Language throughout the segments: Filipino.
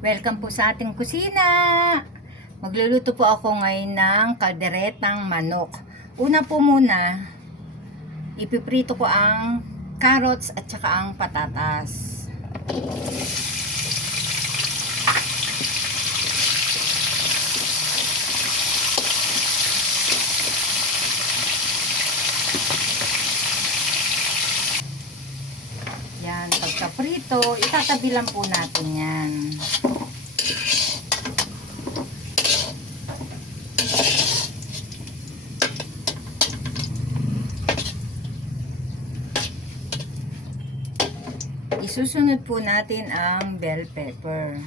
Welcome po sa ating kusina. Magluluto po ako ngayon ng kalderetang manok. Una po muna, ipiprito ko ang carrots at saka ang patatas. Yan, pagkaprito, itatabi lang po natin yan. Isusunod po natin ang bell pepper.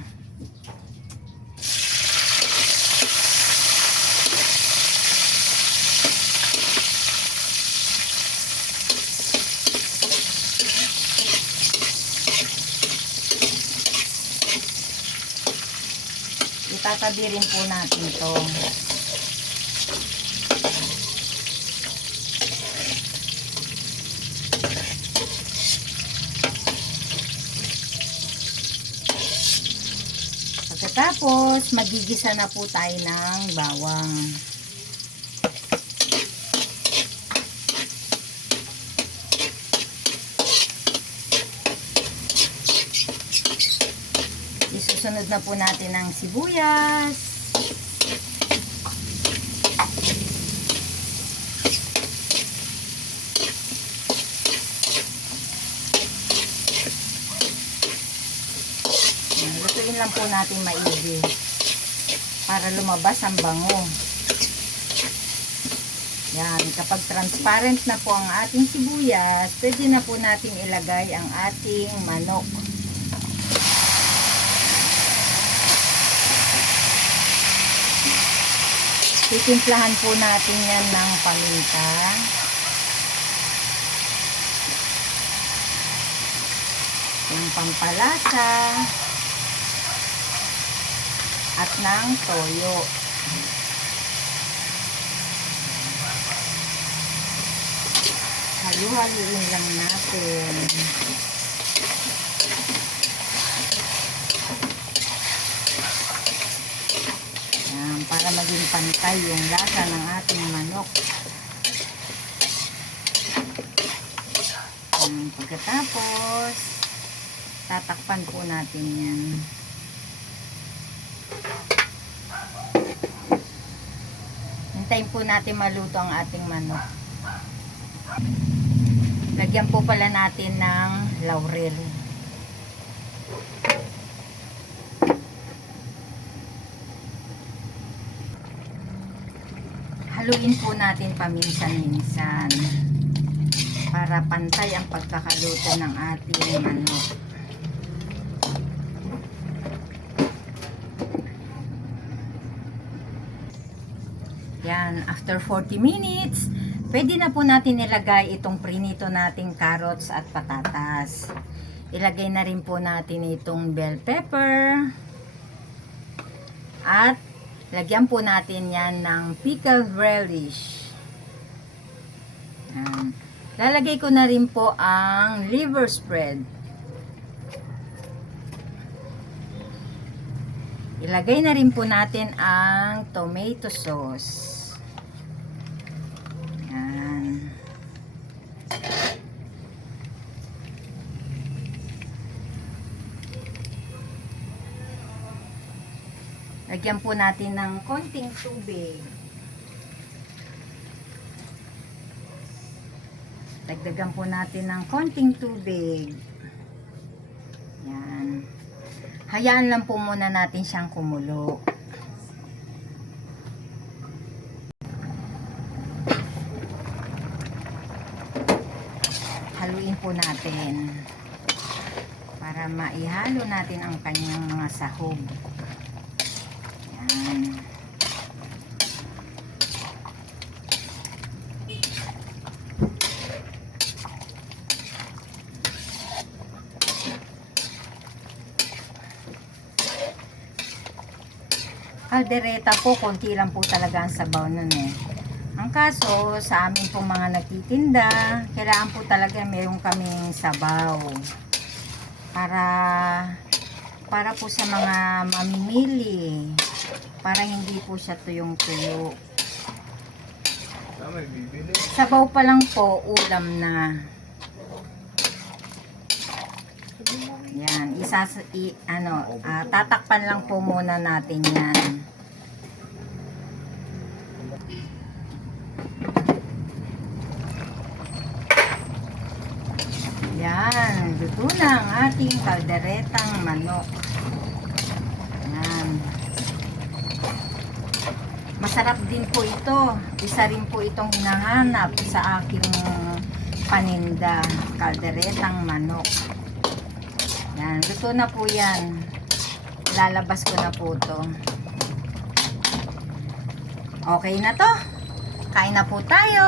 Itatabi rin po natin ito. Pagkatapos, magigisa na po tayo ng bawang. Isusunod na po natin ang sibuyas. Lutuin lang po natin maigi para lumabas ang bango. Yan, kapag transparent na po ang ating sibuyas, pwede na po natin ilagay ang ating manok. Titimplahan po natin yan ng paminta. Ng pampalasa. At ng toyo. Halu-haluin lang natin. Yan, para maging pantay yung lasa ng ating manok. Yan, pagkatapos, tatakpan po natin yan. Hintayin po natin maluto ang ating manok. Lagyan po pala natin ng laurel. Haluin po natin paminsan-minsan para pantay ang pagkakaluto ng ating manok. Yan, after 40 minutes, pwede na po natin ilagay itong prinito nating carrots at patatas. Ilagay na rin po natin itong bell pepper. At lagyan po natin yan ng pickled relish. Yan. Lalagay ko na rin po ang liver spread. Ilagay na rin po natin ang tomato sauce. Yan. Lagyan po natin ng konting tubig. Dagdagan po natin ng konting tubig. Yan. Hayaan lang po muna natin siyang kumulo. Haluin po natin para maihalo natin ang kanyang mga sahog. Yan. Kaldereta po, konti lang po talaga ang sabaw nun eh. Ang kaso, sa amin pong mga nagtitinda, kailangan po talaga meron kaming sabaw para para po sa mga mamimili, para hindi po siya tuyong-tuyo. Sabaw pa lang po, ulam na. Yan, tatakpan lang po muna natin yan. Yan, luto na ang ating kalderetang manok. Yan. Masarap din po ito. Isa rin po itong hinahanap sa aking paninda, kalderetang manok. Yan, luto na po yan. Lalabas ko na po to. Okay na to. Kain na po tayo.